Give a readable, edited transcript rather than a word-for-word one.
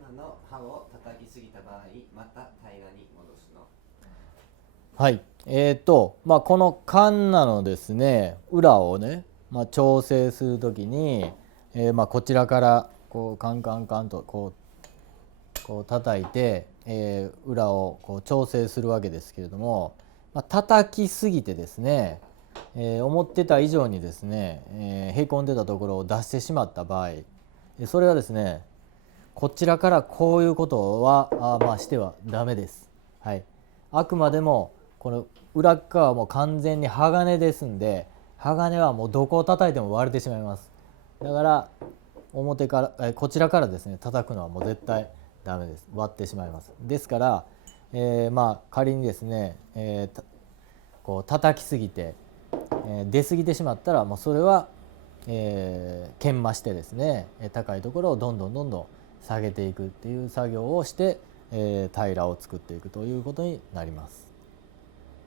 ナの刃を叩きすぎた場合、また平らに戻すの。はい。このカンナのですね、裏をね、調整するときに、こちらからこうカンカンカンとこう叩いて、裏をこう調整するわけですけれども、叩きすぎてですね、思ってた以上にですね、へこんでたところを出してしまった場合、それはですね、こちらからこういうことはしてはダメです。はい。あくまでもこの裏側はもう完全に鋼ですんで、鋼はもうどこを叩いても割れてしまいます。だから表からこちらからですね叩くのはもう絶対ダメです。割ってしまいます。ですから、仮にですね、こう叩きすぎて、出過ぎてしまったらもうそれは、研磨してですね高いところをどんどんどんどん下げていくっていう作業をして、平らを作っていくということになります。